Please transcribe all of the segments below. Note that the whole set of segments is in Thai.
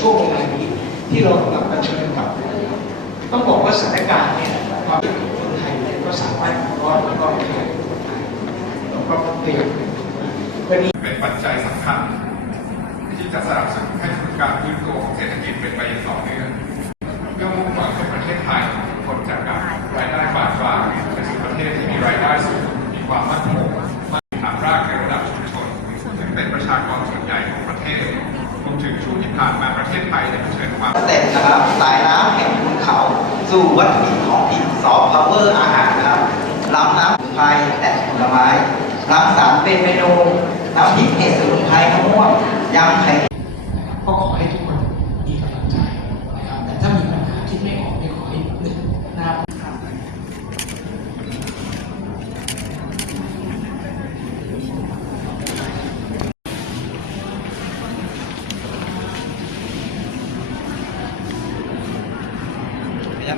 ช่วงเวลานี้ที่เรากำลังเผชิญกับ ต้องบอกว่าสถานการณ์เนี่ยความเป็นคนไทยเนี่ยก็สามารถรอดแล้วก็แข็งได้แล้วก็เตรียมวันนี้เป็นปัจจัยสำคัญที่จะสนับสนุนให้การฟื้นตัวของเศรษฐกิจเป็นไปอย่างต่อเนื่องเพื่อมุ่งหวังให้ประเทศไทยพ้นจากการรายได้บาดกลางไปสู่ประเทศที่มีรายได้สูงมีความมั่นคงมั่นฐานรากในระดับชุมชนซึ่งเป็นประชากรส่วนใหญ่ของประเทศ รวมถึงช่วงที่ผ่านมาประเทศไทยได้เผชิญความแต็ปนะครับสายน้ำแห่งภูเขา สู่วัตถุดิบของถิ่นซอฟต์พาวเวอร์อาหารนะครับล้ำน้ำผลไม้แต่ผลไม้ล้ำสารเป็นเมนูน้ำพริกเห็ดสมุนไพรมะม่วงยำไข่ ก็ขอให้ทุกคนมีกำลังใจนะครับแต่ถ้ามีปัญหาคิดไม่ออกไม่ขอให้นึกหน้า ไท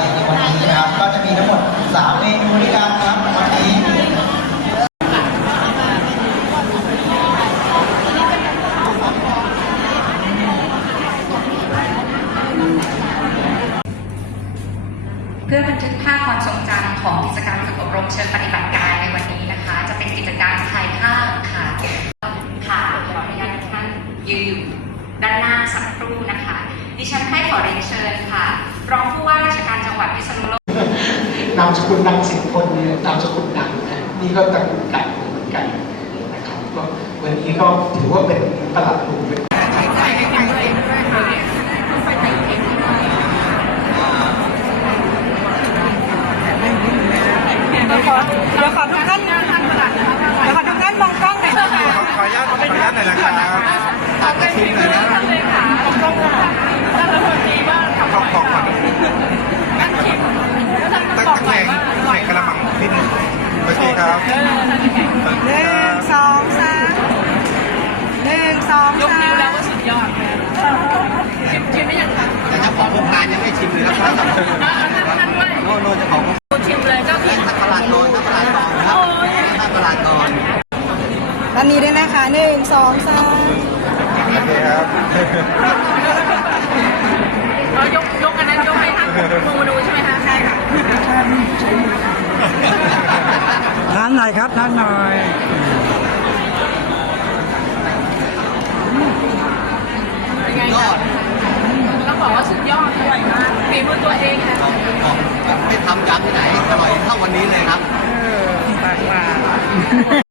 ยในวันนี้นะครับก็จะมีทั้งหมด3เมนูด้วยกันนะครับวันนี้เพื่อบันทึกภาพความทรงจำของกิจกรรมฝึกอบรมเชิงปฏิ ดิฉันให้ขอเรียนเชิญค่ะ รองผู้ว่าราชการจังหวัดพิษณุโลกนามสกุลดังสิบคนเนี่ยนามสกุลดังนะนี่ก็ตระกูลไก่เหมือนกันนะครับก็วันนี้ก็ถือว่าเป็นตลาดหมู่เป็น เดี๋ยวขอเดี๋ยวขอทุกท่านเดี๋ยวขอทุกท่านมองกล้องหน่อยนะคะ ขออนุญาตขออนุญาตหน่อยนะครับตัดชิ้นหน่อยนะขอบขอบก่อนตั้งแข่งแข่งกระมังนิดนึงโอเคครับ หนึ่งสองสามหนึ่งสองสามยกนิ้วแล้วว่าสุดยอดชิมชิมไม่ยังคะ แต่เจ้าของโครงการยังไม่ชิมเลย นะครับโน่นโน่นจ้าของชิมเลยเจ้าที่ทักตลาดก่อนตลาดกอนครับตลาดกอนด้านนี้ด้วยนะคะหนึ่งสองสามโอเคครับเรายกยกอันนั้นยกให้ท่านลงมาดูใช่ไหมคะใช่ค่ะทานหน่อยครับทานหน่อย